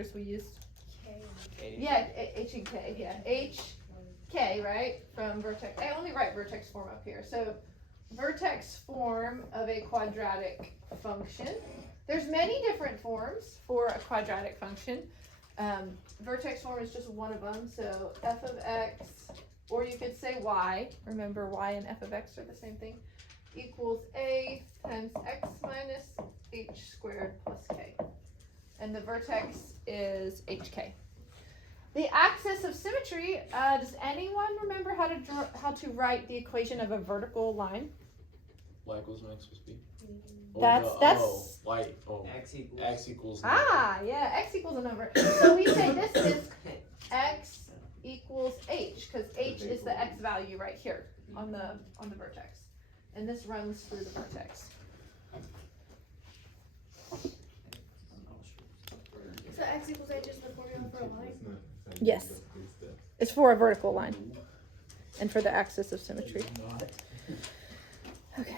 letters we used? K. Yeah, H and K, yeah. H, K, right? From vertex. I only write vertex form up here. So vertex form of a quadratic function. There's many different forms for a quadratic function. Vertex form is just one of them. So f of x, or you could say y. Remember, y and f of x are the same thing. Equals a times x minus h squared plus k. And the vertex is hk. The axis of symmetry, does anyone remember how to write the equation of a vertical line? Y equals mx plus b. That's X equals yeah, x equals a number. So we say this is x equals h, because h is the x value right here on the vertex. And this runs through the vertex. So x equals h is the formula for a line? Yes. It's for a vertical line. And for the axis of symmetry. Okay.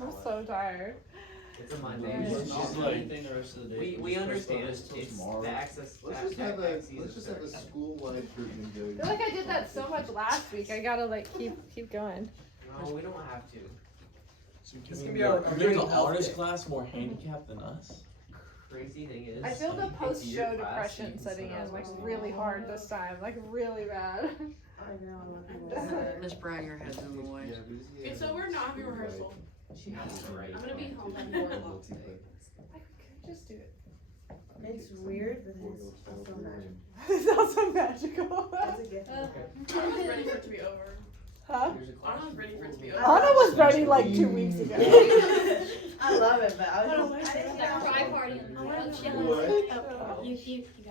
I'm so tired. It's a Monday. We understand. It's the access. Let's just have a school-wide version. I feel like I did that so much last week. I gotta like keep going. No, we don't have to. It's gonna be our the artist class more handicapped than us. Crazy thing is, I feel the it's post-show your class, so you depression can setting sit in on like the really wall. hard this time, like really bad. I know. Miss Brown, your head's in the way. Okay, so we're not having rehearsal. She has to write. I'm gonna be home at 4 o'clock. I could just do it. It's weird, but it's also magical. It's also magical. That's a gift. I was ready for it to be over. Huh? I was ready for it to be over. Anna was ready like 2 weeks ago. I love it, but I was just, I didn't Like a know. cry party. I went What? You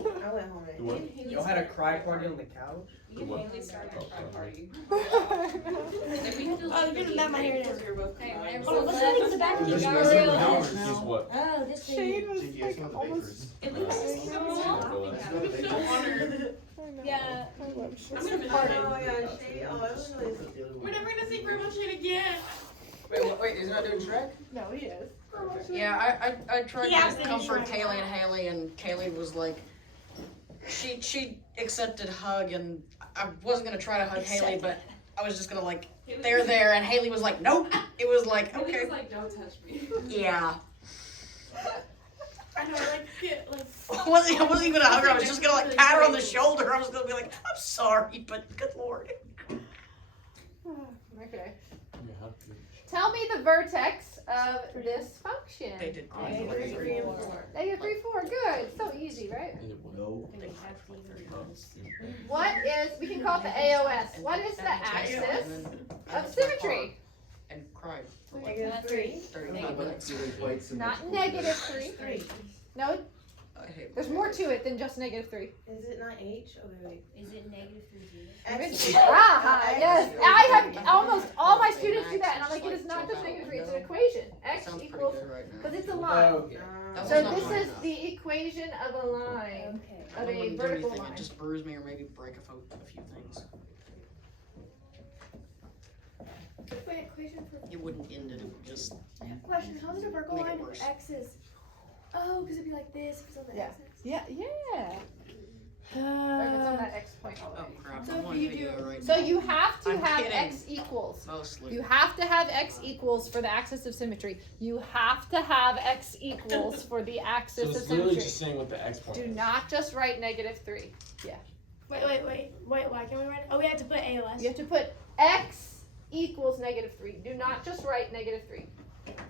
I went home and What? Y'all had a cry party on the couch? You and Haley started a cry party. Oh, you're gonna my hair down. Because we were both Okay, crying. whenever we left in the back, you This got is real. he's what? Oh, this Shane thing. was like almost. It looks so I'm so honored. Yeah. I love Shane. I'm gonna miss Oh Shane. my gosh, she, oh, it was really. We're never gonna see Grandma Shane again. Wait, is he not doing Shrek? No, he is. Yeah, I tried Yeah, to comfort Kaylee and Haley, and Kaylee was like, she accepted hug, and I wasn't gonna try to hug Haley, but I was just gonna like, they're there, and Haley was like, nope. It was like, Haley okay, was like, don't touch me. yeah. I know, like, get, like. I wasn't even gonna hug her. I was just gonna like pat her on the shoulder. I was gonna be like, I'm sorry, but good lord. Okay. Yeah, how could- Tell me the vertex of this function. They did great. Negative 3 and 4. Negative 3, 4. Good. So easy, right? No. What is, we can call it the AOS. What is the axis of symmetry? And cried. For like Negative 3. 30 How about minutes. doing white symmetrical Not negative dice? 3. 3. No, I hate there's more to it than just negative 3. Is it not H? Oh, wait. Is it negative 3? X. Ah, yes. I have almost all my students do that, and I'm like, it is not just negative 3, it's an equation. X Sounds pretty equals, good right now. because it's a line. That So was not this mine, is though. the equation of a line, I of a wouldn't do vertical anything. line. It just bruise me or maybe break a few things. Wait, equation for. It wouldn't end it. It would just. Question, how is it a vertical Make it line worse. with X's? Oh, because it'd be like this, because on the Yeah. X's. Yeah, yeah. Or if it's on that X point all the Oh way. crap! So I'm if on you video right So now. you have to I'm have kidding. X equals. Mostly. You have to have X equals for the axis of symmetry. You have to have X equals for the So axis of it's literally symmetry. just saying what the X point Do is. not just write negative 3. Wait, why can't we write it? Oh, we have to put AOS. You have to put X equals negative 3. Do not just write negative 3.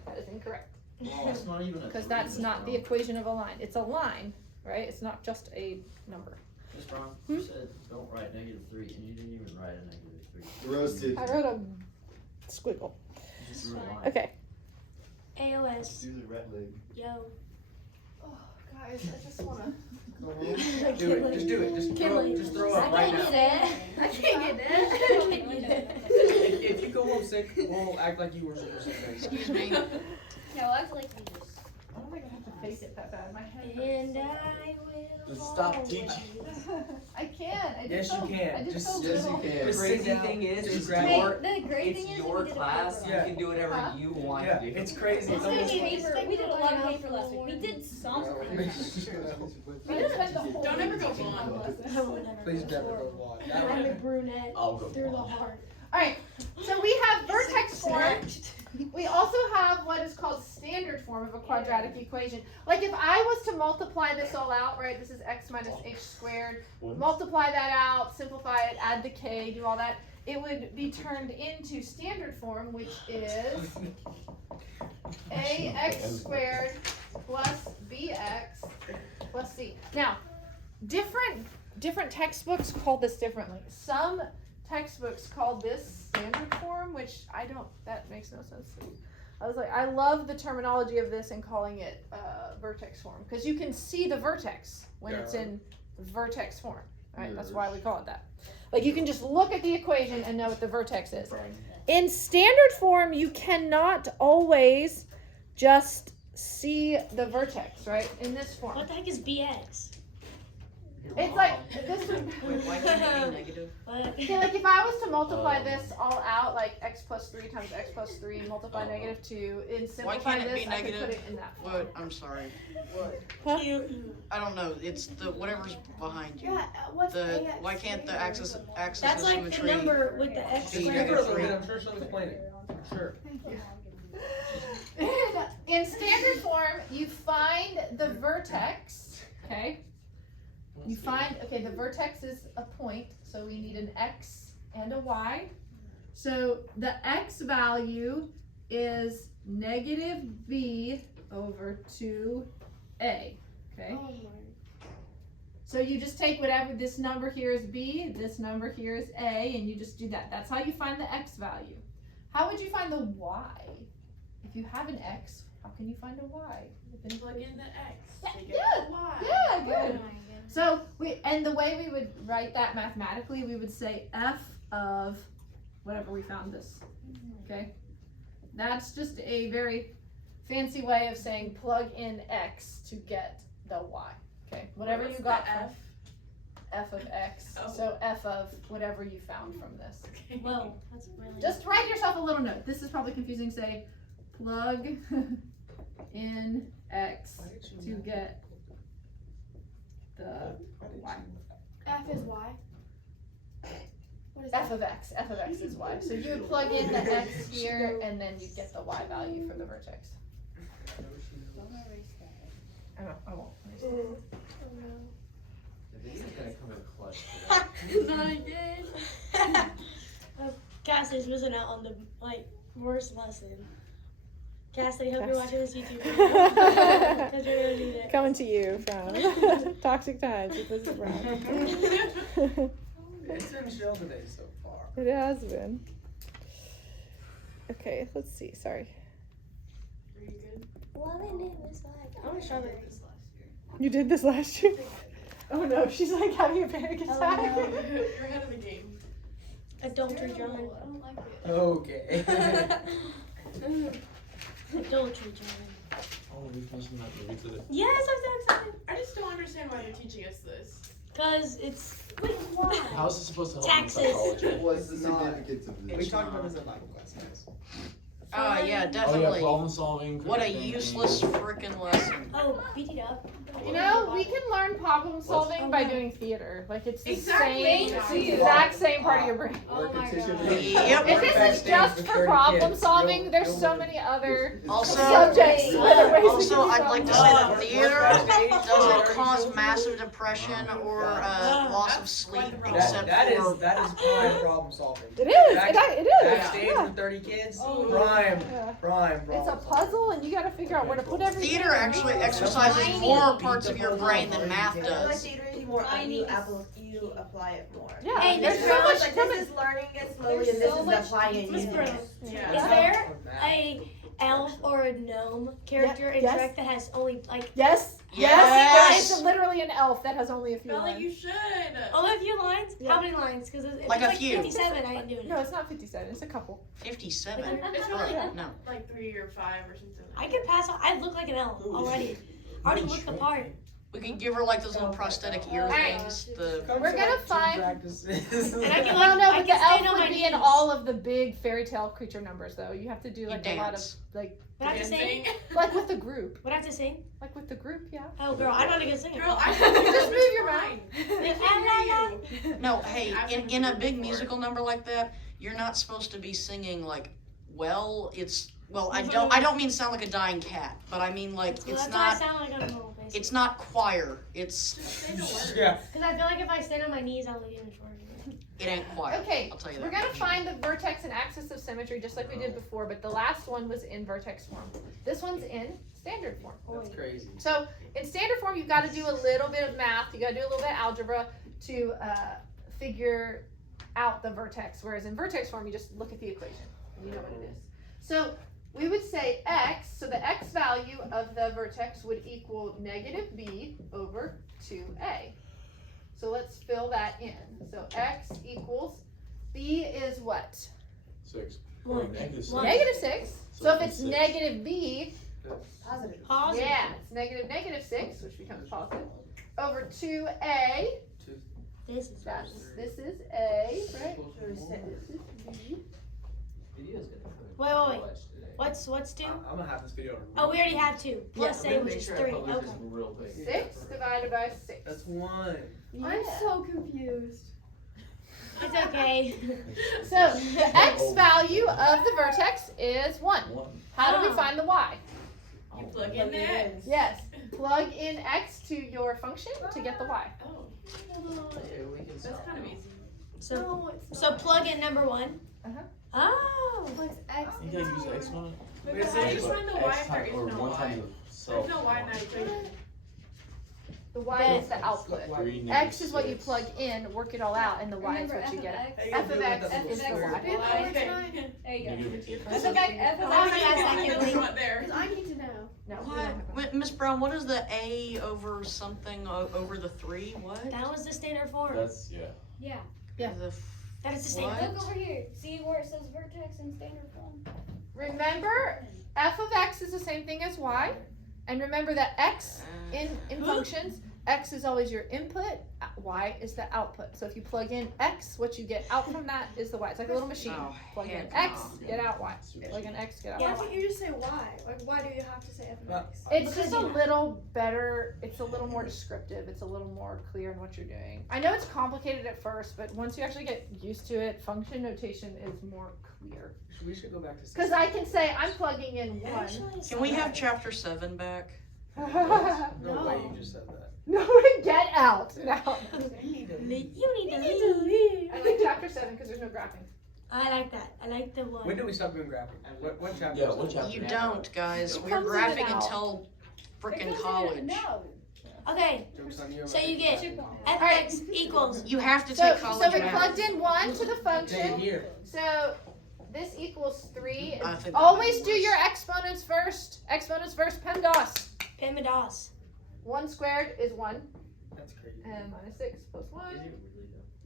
That is incorrect. Oh, it's not even a Because three, that's Miss not the Brown. equation of a line. It's a line, right? It's not just a number. Miss Brown, you said don't write negative 3, and you didn't even write a negative 3. Roasted. I wrote a squiggle. You just drew a line. Okay. AOS. Do the red leg. Yo. Oh, guys, I just want to. Do it. Just do it. Just throw up right now. I can't get that. If you go home sick, we'll act like you were sick. Excuse me. No, I feel like we just. I don't think I have to fake it that bad. My head And hurts. I will. Just stop follow teaching. you. I can. I Yes, just you feel- can. I just Just- feel yes, you little. can. The Just crazy sit down, thing is, just it's grab your, The great it's thing is your we did a class, paper you route. can do whatever Huh? you want Yeah, to do. it's crazy. It's It's almost like like paper. We did a lot of paper last week. We did some. We just spent the whole Don't ever week go teaching blonde. lessons. I would never Please go never for go it. blonde. I'm a brunette I'll go through the blonde. heart. Alright, so we have vertex form. We also have what is called standard form of a quadratic equation. Like if I was to multiply this all out, right, this is x minus h squared, multiply that out, simplify it, add the k, do all that, it would be turned into standard form, which is ax squared plus bx plus c. Now, different textbooks call this differently. Some textbooks call this standard form, which that makes no sense to me. I was like, I love the terminology of this and calling it vertex form, because you can see the vertex when it's in vertex form, right? That's why we call it that. Like you can just look at the equation and know what the vertex is. In standard form, you cannot always just see the vertex, right? In this form. What the heck is BX? It's like, this would, Wait, why can't it be negative? What? okay, like if I was to multiply this all out, like x plus 3 times x plus 3, multiply negative 2, and simplify can't it this, be I could put negative? it in that form. What? I'm sorry. I don't know. It's the whatever's behind you. Yeah, what's The AX? why can't the axis That's of like the symmetry? number with the X Just Be give her a squared. little bit. I'm sure she'll explain it. I'm sure. In standard form, you find the vertex, okay? You find, okay, the vertex is a point, so we need an x and a y. So the x value is negative b over 2a, okay? Oh my. So you just take whatever, this number here is b, this number here is a, and you just do that. That's how you find the x value. How would you find the y? If you have an x, how can you find a y? Plug in the X. Yeah, to get yeah, the Y. Yeah, good. So and the way we would write that mathematically, we would say f of whatever we found this, okay? That's just a very fancy way of saying plug in x to get the y, okay? Whatever you got from f of x, Oh. so f of whatever you found from this. Whoa, that's really. Just write yourself a little note. This is probably confusing. Say plug in x to get the y. F is Y. What is F that? of x. F of x is y. So you would plug in the x here, and then you get the y value for the vertex. I know. I won't. Oh The video's gonna come in clutch. Not again. Cassidy's missing out on the worst lesson. Cassidy, hope you're watching this YouTube video. 'Cause you're gonna do that. Coming to you from Toxic Times with Mrs. Brown. It's been chill today so far. It has been. Okay, let's see. Sorry. Are you good? Loving it was like, I want strawberry. You did this last year? Oh no, she's like having a panic Oh, attack. no. You're ahead of the game. Adultery John. I don't like it. Okay. Adultery John. Oh, we've mentioned that movie today. Yes, I'm so excited. I just don't understand why they're teaching us this. Cause it's wait, why? How is this supposed to help Taxes. in psychology? What's the It's not- significance of this? We talked about this in Bible class, guys. Yeah, Oh yeah, definitely. problem solving. What a critical thinking. useless freaking lesson. Oh, beat it up. You know, we can learn problem solving by doing theater. Like it's the Exactly. same, it's the exact same part of your brain. Oh my Repetition God. of- Yep. If this is just With for 30 problem kids, solving, you'll- there's you'll so win. many other Also- subjects. Other ways Also, we can I'd like to solve say them. that theater doesn't cause massive depression or loss of sleep, except That for is prime problem solving. It is. Back- It is. Backstage Yeah. with 30 kids, Oh, prime Yeah. problem. It's a puzzle, and you got to figure out where to put everything. theater actually exercises more parts of your brain than math I feel like does. theater is more you apply it more. Yeah. Hey, there's there's so so much like coming. this is learning it slowly There's and this so is much- applying and Miss using Brown. it. Yeah. Is there a elf or a gnome character in Yes. Shrek that has only like Yes. Yes. It's literally an elf that has only a few Bella, lines. you should. only a few lines? Yeah. How many lines? Because if Like it's a like few. 57, I ain't doing No, it. it's not 57. It's a couple. 57. It's Right, really no. like 3 or 5 or something. I could pass. I look like an elf already. already looked the part. We can give her like those little prosthetic ear Alright. things. The We're gonna find- And I can Well, no, I but the can stand elf on my would be in knees. all of the big fairy tale creature numbers, though. You have to do You like a lot of dance. like Would I have to sing? like with the group, Would I have to sing? like with the group, yeah. Oh, girl, I'm not a good singer. Girl, I Just move your mouth. No, hey, in a big musical number like that, you're not supposed to be singing like I don't mean sound like a dying cat, but I mean like Well, it's that's why I not sound like on a normal basis. it's not choir. It's Yeah. Because I feel like if I stand on my knees, I'll look even shorter. it ain't choir. Okay, I'll tell you we're that. gonna find the vertex and axis of symmetry just like we did before, but the last one was in vertex form. This one's in standard form. That's crazy. So in standard form, you've got to do a little bit of math. You got to do a little bit of algebra to figure out the vertex. Whereas in vertex form, you just look at the equation and you know what it is. So we would say x. So the x value of the vertex would equal negative b over 2a. So let's fill that in. So x equals b is what? 6. One. -6. One. Negative 6. So if it's Six. negative b, Positive. Positive. yeah, it's negative 6, which becomes positive, over 2a. This is This is a, right? This is This is b. Video's gonna Wait. What's 2? I'm gonna have this video. Oh, we already have 2. Plus Yeah. A, which is 3. Okay. 6 divided by 6. That's 1. I'm so confused. It's okay. So the x value of the vertex is 1. 1. How do we Oh. find the y? You plug in that. Yes. Plug in x to your function to get the y. Oh, That's that's kind of easy. So plug in number 1. Uh-huh. Oh. What's x? You guys use the exponent? But Wait, how so do you just find the X y if there times is or no 1 y? times the self. There's no y in that equation. The y is the output. 3 X is what you -6. plug in, work it all out, and the y is what you get. F of x is the y. There you go. -2. F of x. F of How x. would you ask that, Kimberly? Not there. Because I need to know. No, we don't have one. Miss Brown, what is the A over something over the 3? What? That was the standard form. That's, yeah. Yeah. Yeah. That is the standard. Look over here. See where it says vertex in standard form? Remember, f of x is the same thing as y, and remember that x in functions, x is always your input, y is the output. So if you plug in x, what you get out from that is the y. It's like a little machine. Oh, Plug in heck x, no. get out y. Plug in x, get out Why y. can't you just say y? Like, why do you have to say f of x? It's just a little better, it's a little more descriptive, it's a little more clear in what you're doing. I know it's complicated at first, but once you actually get used to it, function notation is more clear. We should go back to 6. Because I can say I'm plugging in 1. Can we have chapter 7 back? No way you just said that. No, get out now. You need to leave. I like chapter 7 because there's no graphing. I like that. I like the 1. When do we stop doing graphing? What chapter? Yeah, is what it? chapter? You don't, guys. It We're comes in graphing and out. until frickin' college. No. Okay, Joke's on you. so you get f of Alright. x equals. You have to So, take so college we math. plugged in 1 to the Take it function. here. So this equals 3. I think that Always might do be your worse. exponents first. Exponents first, PEMDAS. PEMDAS. 1 squared is 1. That's crazy. And minus 6 plus 1.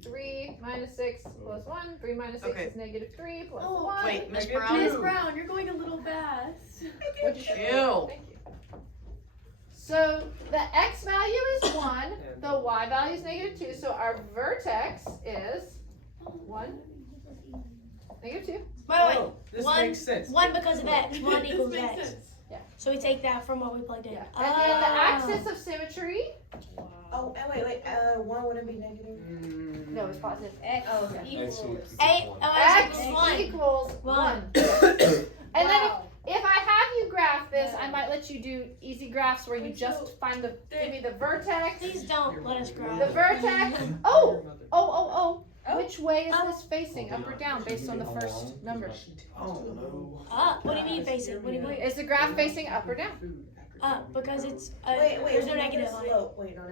3 minus 6 plus 1. 3 minus 6 Okay. is negative 3 plus Oh, 1. Wait, Miss Negative Brown? Miss Brown, you're going a little fast. What'd you say? Chill. Thank you. So the x value is 1, the y value is negative 2, so our vertex is 1, negative 2. Wait. Oh, this One- makes sense. 1 because of x. 1 This equals makes x. sense. So we take that from what we plugged in. Yeah. And then the Ah. axis of symmetry, Oh, and wait, 1 wouldn't be negative? Mm. no, it's positive. X Oh, okay. equals. A, X equals 1. equals 1. One. And then Wow. if I have you graph this, Yeah. I might let you do easy graphs where you Wait, just so find give me the vertex. Please don't let us The grab. vertex. Oh, which way is this facing, up or down, based on the first number? Oh no. Up. What do you mean facing? What do you mean? Is the graph facing up or down? Up because it's Wait, there's no negative this on it. slope. Wait, no.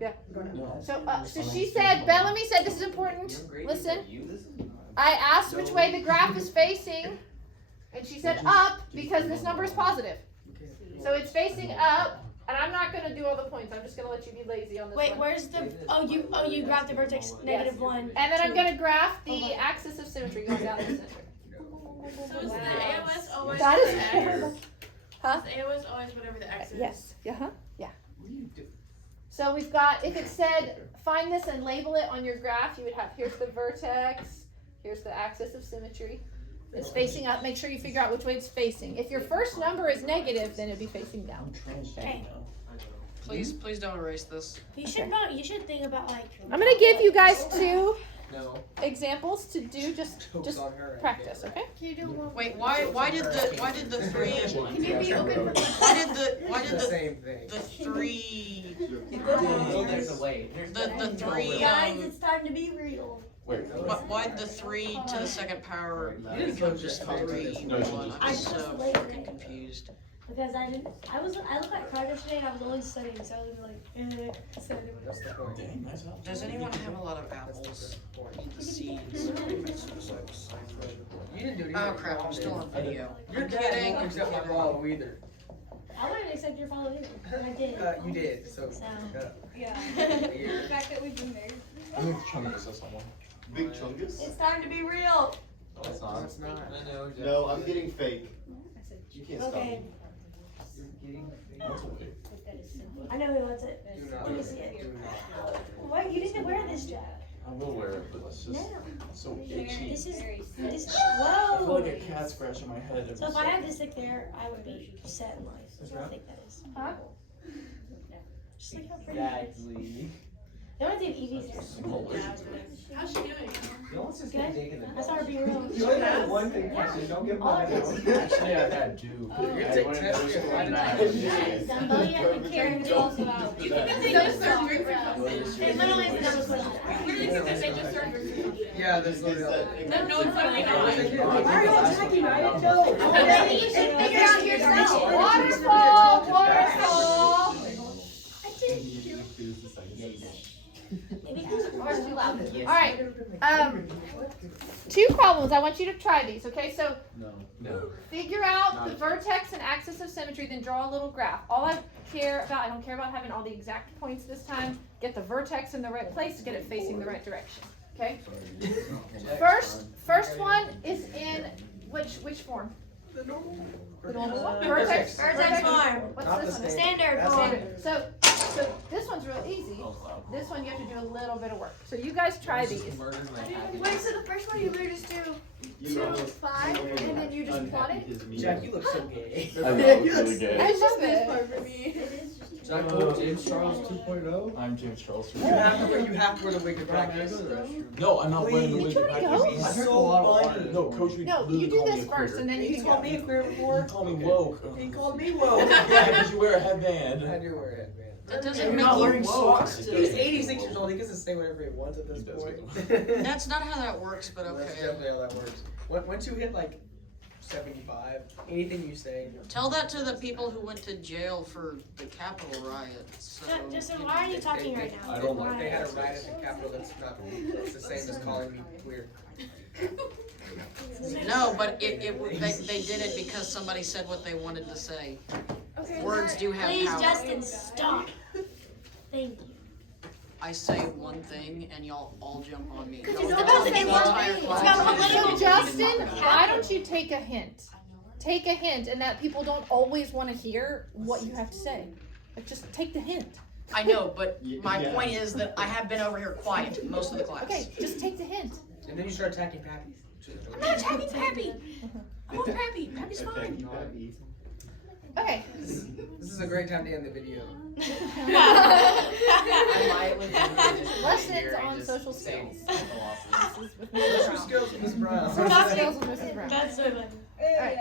Yeah. Go down. No. So she said, Bellamy said this is important. Listen, I asked which way the graph is facing, and she said up because this number is positive. So it's facing up, and I'm not gonna do all the points. I'm just gonna let you be lazy on this Wait, one. where's the? You grabbed the vertex -1. And then I'm gonna graph the axis of symmetry going down the center. So is the AOS always That the is X? horrible. Huh? Is the AOS always whatever the X is? Yes. Yeah. Huh? Yeah. So we've got, if it said, find this and label it on your graph, you would have, here's the vertex, here's the axis of symmetry. It's facing up, make sure you figure out which way it's facing. If your first number is negative, then it'd be facing down. Okay. Please don't erase this. You should think about like. I'm gonna give you guys 2 No. examples to do, just On her right practice, there. okay? Can you do one? Wait, why did the three? Can you be open for Why did It's the the same thing. three? Well, there's a way. The three. Guys, it's time to be real. Wait. Why'd the 3 to the second power You didn't become go just just 3? No, she I'm just- I so just fucking confused. Because I looked at card yesterday and I was only studying, so I was like, studying. What's the point? Dang, nice house. Does anyone have a lot of apples? Eat the seeds. You didn't do it Oh either. crap, I'm still on video. You're I'm kidding. Won't accept my follow either. I wouldn't accept your follow either, and I did. You did, so. So. Yeah. Weird. The fact that we've been married. I think Chungus is someone. Big Chungus? It's time to be real. No, it's No, not. it's not. No, I'm getting fake. You can't stop Okay, me. That's okay. I know who wants it. Do not. Let me see it. Do not. Why you didn't wear this, Jack? I will wear it, but it's just No. so itchy. This is I feel whoa. like a cat scratching my head. every So if I second. had this stick there, I would be set in life. That's what I think that is. Huh? Just look how pretty it is. Exactly. They want to do Evie's hair. I'm allergic. How's she doing? No one's just Good. gonna dig in the That's how to be real. You only have one thing, Christian. Don't give All my of nose. it. Actually, I've had 2. You're gonna take 10 Yes, Dumbo, you have to carry me also out. You think that they just served drinks or something? It literally is the dumbest question. We literally think that they just served drinks or something. Yeah, there's literally. No, it's literally not. Why are you attacking me? I didn't know. Maybe you should figure out yourself. Waterfall, waterfall. I did. Maybe Ours too loud. Alright, 2 problems. I want you to try these, okay? So No. figure out the vertex and axis of symmetry, then draw a little graph. All I don't care about having all the exact points this time. Get the vertex in the right place, get it facing the right direction, okay? First one is in which form? The normal. The normal one? Vertex? Vertex form. What's Not this the one? Standard That's form. standard. So this one's real easy. This one you have to do a little bit of work. So you guys try these. Wait, so the first one you literally just do You 2, almost- 5, and then you just plot it? Jack, you look so gay. I look really gay. It's just this this. part for me. Jack, James Charles 2.0? I'm James Charles. You have to wear the wig to practice. No, I'm not wearing the wig. Did you already go? He's I so so funny. No, Coach would No, literally you do call me this a first, queer. and then you He can called go. me a queer You before. call me woke. He called me woke. Yeah, because you wear a headband. I do wear a headband. That You're doesn't make not you wearing woke. socks He's today. 86 years old. He gets to say whatever he wants at this He does point. That's not how that works, but That's okay. definitely how that works. Once you hit like 75, anything you say. Tell that to the people who went to jail for the Capitol riot. So, Justin, why are you talking right now? I don't like They had a riot at the Capitol that's not it's the same as calling me queer. No, but they did it because somebody said what they wanted to say. Okay. Words do have Please, power. Justin, stop. Thank you. I say one thing and y'all all jump on me. It's Y'all about jump the on entire entire class. class. It's about political So Justin, why don't you take a hint? Take a hint, and that people don't always want to hear what you have to say. Like, just take the hint. I know, but my Yeah. point is that I have been over here quiet most of the class. Okay, just take the hint. And then you start attacking Pappy. I'm not attacking Pappy. I want Pappy. Pappy's fine. Attacking Pappy. Okay. This is a great time to end the video. I might legitimately just Lessons sit here and on just social say skills. philosophy. This is with Mrs. Social Brown. skills with Miss Brown. Social skills with Mrs. Brown. That's so funny. Alright.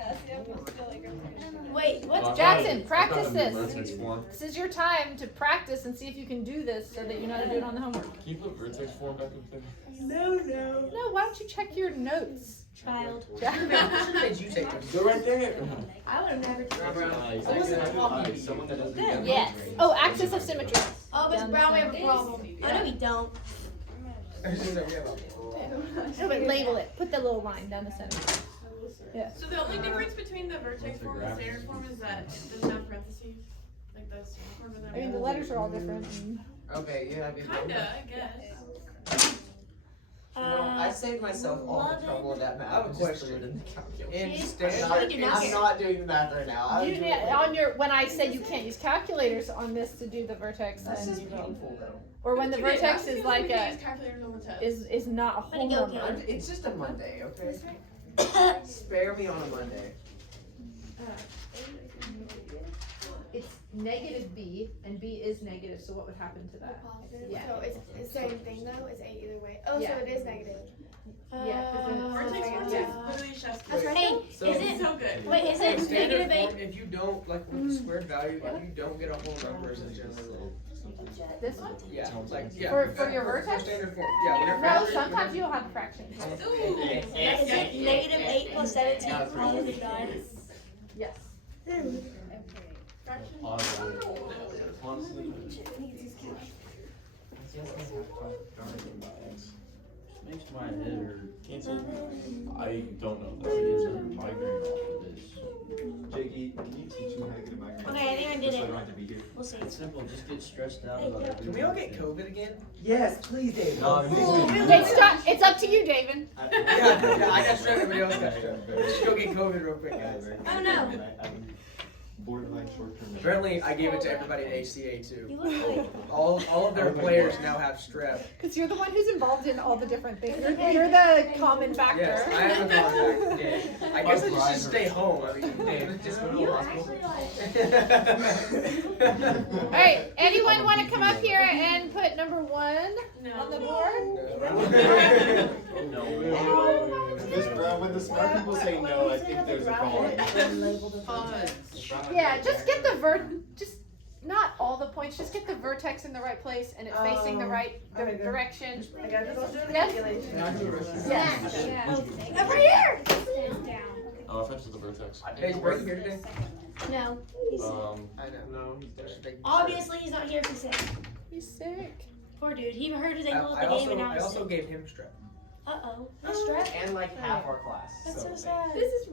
Wait, what's Jackson, practice this. Vertex form. This is your time to practice and see if you can do this so that you know how to do it on the homework. Can you put vertex form back up there? No. No, why don't you check your notes? child? Made you take this. They're right there. I would have never taken it. I wasn't talking to Someone that doesn't Yeah. get Yes. Oh, axis of symmetry. Oh, Miss Brown, we have a problem. I know we don't. No, but label it. Put the little line down the center. So the only difference between the vertex form and standard form is that it doesn't have parentheses, like the standard form doesn't have. I mean, the letters are all different. And Okay, yeah, I mean. Kinda, I guess. I saved myself all the trouble of that math. I have a and just question. threw it in the calculator. In She's- standard, we do not I'm get- not doing the math right now. I was doing it on your when I say you can't use calculators on this to do the vertex, That's then just you don't. painful though. Or when the Okay, vertex that's is because like we can a use calculators on the test. is not a whole Way to go, number. Caleb. It's just a Monday, okay? Spare me on a Monday. It's negative b, and b is negative. So what would happen to that? Yeah. So it's the same thing though, it's 8 either way. Oh, Yeah. so it is negative. Yeah, 'cause then Vertex form Yeah. is literally chef's That's kiss. right. Hey, So- is It's it? so good. Wait, is in it standard negative form, if you don't, like with the squared value, if you don't get a whole number, it's generally wrong. This one? Yeah, like, yeah. For your vertex? Standard form, yeah. Whenever No, sometimes you'll have fractions. Ooh. Is it negative 8 plus 17 positive 9? Yes. Honestly, Makes my head hurt. cancel. I don't know. That is a migraine off of this. Jakey, can you teach me how to get a migraine? Okay, I think I did Just so I it. don't have to be here. We'll see. It's simple, just get stressed out about everything. Can we all get COVID again? Yes, please, David. It's up to you, David. Yeah, I got strep, everybody else got strep. Let's go get COVID real quick, guys. Oh, no. I'm borderline short-term. Apparently, I gave it to everybody in HCA too. You look like. All of their players now have strep. Because you're the one who's involved in all the different things. You're the common factor. Yes, I am a contact. Yeah. I guess I just should stay home. I mean, Just go to You the hospital. actually like. All right. Anyone want to come up here and put number 1 on the board? Miss Brown, when the smart people say no, I think there's a problem. Yeah. Just get the just not all the points. Just get the vertex in the right place and it facing the right direction. I gotta go do the Yes. calculation. Yes. Yeah. Over here! Oh, I fetched the vertex. Hey, is Brady here today? No. He's sick. I know. No, he's there. Obviously, he's not here because he's sick. He's sick. Poor dude. He hurt his I, ankle I at the game also, and now I he's also sick. gave him strep. Uh oh. That's strep. And like half our class. That's so like, sad. This is